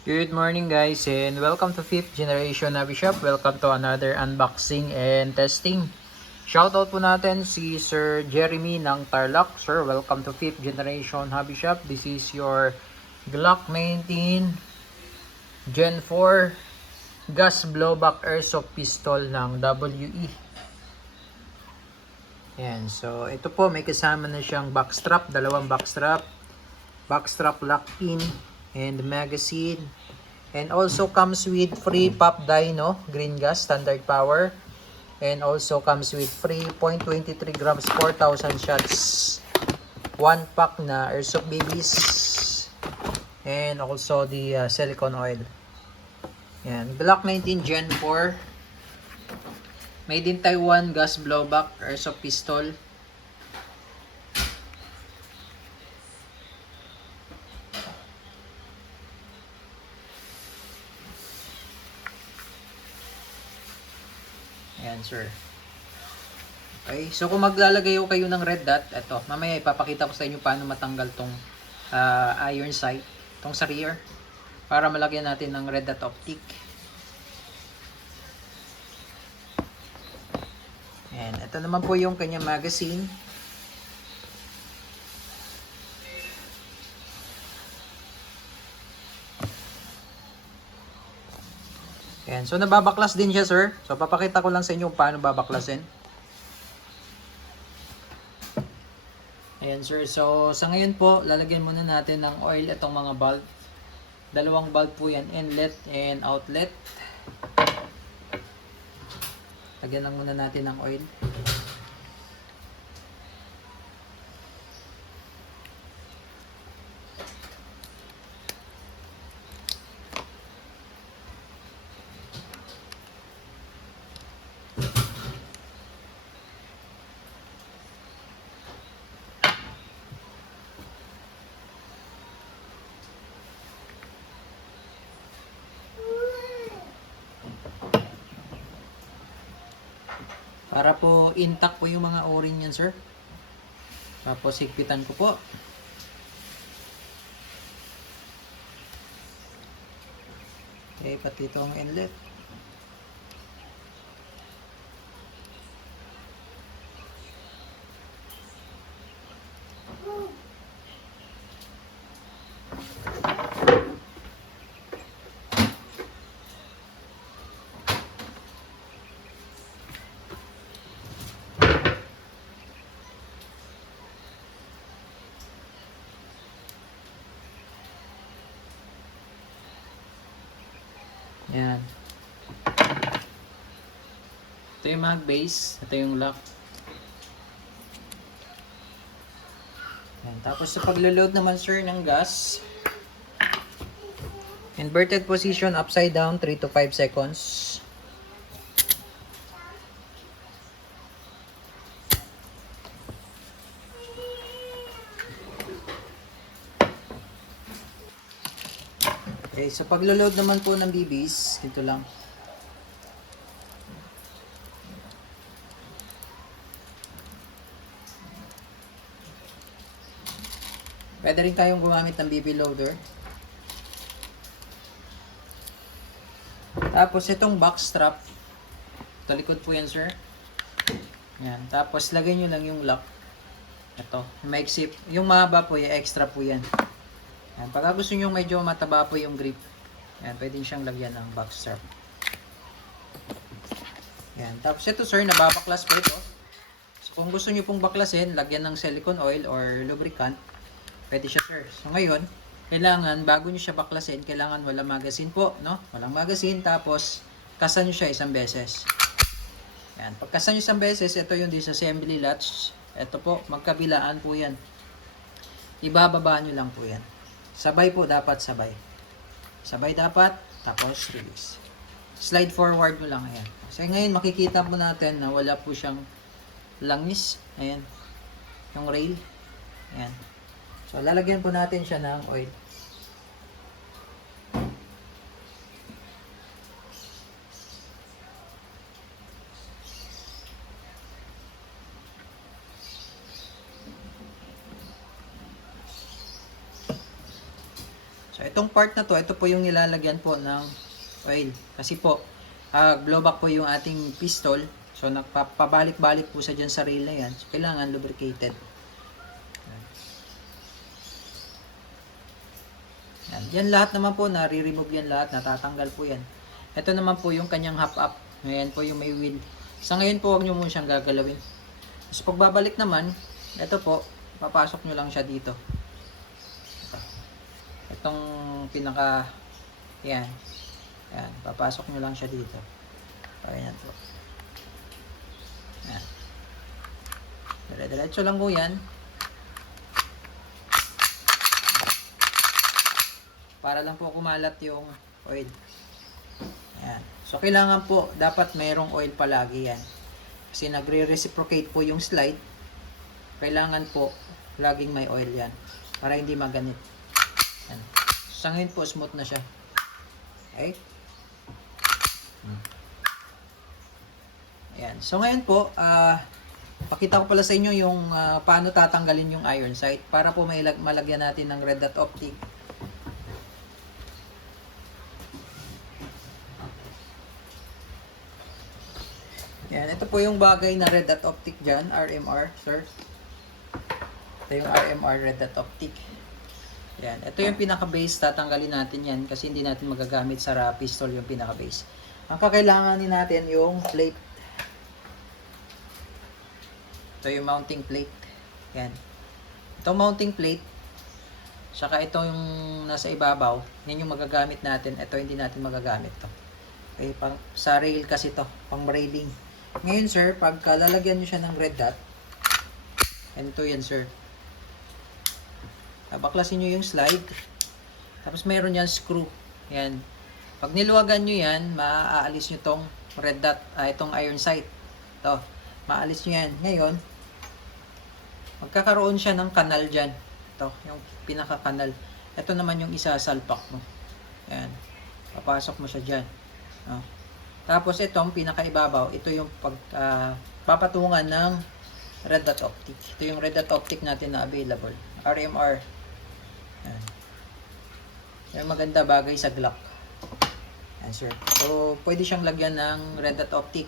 Good morning guys and welcome to 5th Generation Navi Shop. Welcome to another unboxing and testing. Shoutout po natin si Sir Jeremy ng Tarlac. Sir, welcome to 5th Generation Hobby Shop. This is your Glock 19 Gen 4 gas blowback airsoft pistol ng WE. Yan, so ito po may kasama na siyang backstrap, dalawang backstrap lock-in and magazine. And also comes with free pop dyno, green gas, standard power. And also comes with free 0.23 grams, 4,000 shots. 1 pack na airsoft babies. And also the silicone oil. Yan, Glock 19 Gen 4. Made in Taiwan gas blowback airsoft pistol. Ayan, sir. Okay, so kung maglalagay kayo ng red dot, eto, mamaya ipapakita ko sa inyo paano matanggal tong iron sight, tong sa rear, para malagyan natin ng red dot optic. Ayan, ito naman po yung kanyang magazine. Ayan, so nababaklas din siya, sir. So papakita ko lang sa inyo paano babaklasin. Ayan, sir. So sa ngayon po, lalagyan muna natin ng oil itong mga bulb. Dalawang bulb po yan, inlet and outlet. Lagyan lang muna natin ng oil. Para po intact po yung mga o-ring niyan, sir. Tapos higpitan ko po. Okay, pati itong inlet. Yan. Ito yung mag base. Ito yung lock. Yan. Tapos sa paglo-load naman, sir, ng gas, inverted position upside down 3 to 5 seconds. Okay, so paglo-load naman po ng BBs, dito lang. Pwede rin kayong gumamit ng BB loader. Tapos itong box strap, talikod po yan, sir. Yan. Tapos lagay nyo lang yung lock. Ito, maiksip. Yung mahaba po, yung extra po yan. Yan. Pagka gusto nyo medyo mataba po yung grip, yan, pwede siyang lagyan ng box strap. Yan. Tapos ito, sir, nababaklas po ito. So, kung gusto nyo pong baklasin, lagyan ng silicone oil or lubricant, pwede siya, sir. So ngayon, kailangan, bago nyo siya baklasin, kailangan walang magazine po, no? Walang magazine, tapos kasan nyo siya isang beses. Yan. Pagkasan nyo isang beses, ito yung disassembly latch. Ito po, magkabilaan po yan. Ibababa nyo lang po yan. Sabay po, dapat sabay. Sabay dapat, tapos release. Slide forward mo lang, ayan. So ngayon, makikita po natin na wala po siyang langis. Ayan. Yung rail. Ayan. So, lalagyan po natin siya ng oil. So, Itong part na to, ito po yung nilalagyan po ng oil. Kasi po, blowback po yung ating pistol. So, nagpapabalik-balik po sa dyan sa rail na yan. So, kailangan lubricated. Yan lahat naman po, nare-remove yan lahat, natatanggal po yan. Ito naman po yung kanyang hop-up. Ngayon po yung may wheel. Sa ngayon po, huwag nyo muna siyang gagalawin. So, pagbabalik naman, ito po, papasok nyo lang siya dito. Itong pinaka, yan. Yan, papasok nyo lang siya dito. Ayan po. Yan. Dire-diretso lang po yan. Para lang po kumalat yung oil. Ayan. So, kailangan po, dapat mayroong oil palagi yan. Kasi nagre-reciprocate po yung slide. Kailangan po, laging may oil yan. Para hindi maganit. Ayan. So, sa ngayon po, smooth na siya. Okay? Ayan. So, ngayon po, pakita ko pala sa inyo yung paano tatanggalin yung iron sight para po malagyan natin ng red dot optic. Yan, ito po yung bagay na red dot optic dyan, RMR, sir. Ito yung RMR red dot optic. Yan, ito yung pinaka-base, tatanggalin natin yan kasi hindi natin magagamit sa pistol yung pinaka-base. Ang kakailanganin natin yung plate. Ito yung mounting plate. Yan. Itong mounting plate, saka ito yung nasa ibabaw, yan yung magagamit natin. Ito hindi natin magagamit to. Okay, sa rail kasi to, pang railing. Ngayon sir, pagka lalagyan nyo siya ng red dot, ito yan sir. Baklasin nyo yung slide. Tapos mayroon yan screw. Yan. Pag niluwagan nyo yan, maaalis nyo tong red dot, itong iron sight. Ito, maalis nyo yan. Ngayon, magkakaroon siya ng kanal dyan. Ito, yung pinaka-kanal. Ito naman yung isasalpak mo. Yan. Papasok mo siya dyan. No? Tapos itong pinaka-ibabaw, ito yung papatungan ng red dot optic. Ito yung red dot optic natin na available. RMR. Yan. Yung maganda bagay sa Glock. Yan sir. So, pwede siyang lagyan ng red dot optic.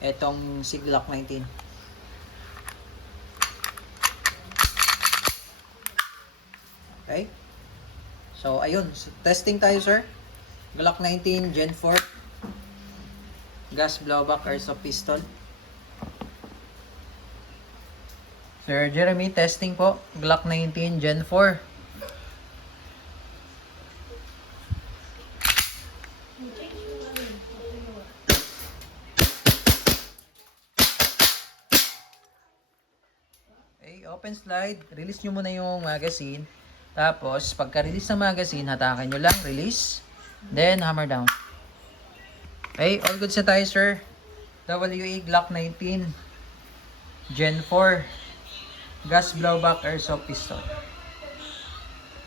Itong si Glock 19. Okay. So, ayun. So, testing tayo sir. Glock 19 Gen 4. Gas blowback airsoft pistol. Sir Jeremy, testing po. Glock 19 Gen 4. Okay, open slide. Release nyo muna yung magazine. Tapos, pagka-release ng magazine, hatakan nyo lang. Release. Then, hammer down. Okay, all good sa tayo, sir. WE Glock 19 Gen 4 Gas blowback airsoft pistol.